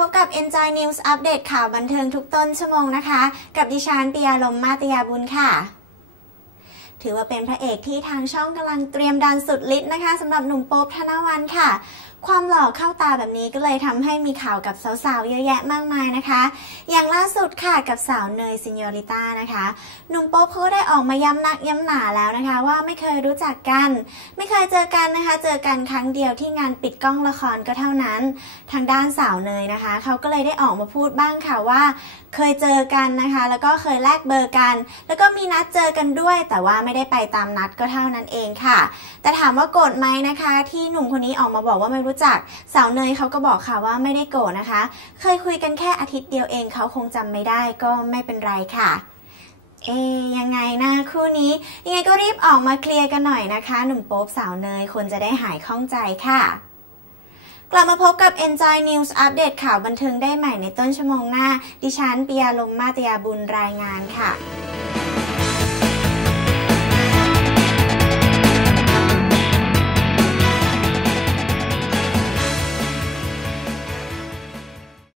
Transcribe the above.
พบกับ Enjoy News อัปเดตข่าวบันเทิงทุกต้นชั่วโมงนะคะ กับดิฉันปิยาลมมาตยาบุญค่ะ ถือว่าเป็นพระเอกที่ทางช่องกำลังเตรียมดันสุดฤทธิ์นะคะสำหรับหนุ่มโป๊บธนวันค่ะความหล่อเข้าตาแบบนี้ก็เลยทำให้มีข่าวกับสาวๆ เยอะแยะมากมายนะคะ อย่างล่าสุดค่ะกับสาวเนยซินโยริต้านะคะ หนุ่มโป๊บเขาได้ออกมาย้ำนักย้ำหนาแล้วนะคะ ว่าไม่เคยรู้จักกัน ไม่เคยเจอกันนะคะ เจอกันครั้งเดียวที่งานปิดกล้องละครก็เท่านั้น ทางด้านสาวเนยนะคะ เขาก็เลยได้ออกมาพูดบ้างค่ะว่า เคยเจอกันนะคะ แล้วก็เคยแลกเบอร์กัน แล้วก็มีนัดเจอกันด้วย แต่ว่าไม่ได้ไปตามนัดก็เท่านั้นเองค่ะ แต่ถามว่าโกรธไหมนะคะ ที่หนุ่มคนนี้ออกมาบอกว่าไม่รู้จัก สาวเนยเขาก็บอกค่ะว่าไม่ได้โกรธนะคะ เคยคุยกันแค่อาทิตย์เดียวเองเขาคงจำไม่ได้ก็ไม่เป็นไรค่ะเอ๊ยยังไงนะคู่นี้ยังไงก็รีบออกมาเคลียร์กันหน่อยนะคะ หนุ่มโป๊บสาวเนยคนจะได้หายข้องใจค่ะ กลับมาพบกับ Enjoy News อัปเดตข่าวบันเทิงได้ใหม่ในต้นชั่วโมงหน้า ดิฉันปิยาลมมาตยาบุญรายงานค่ะ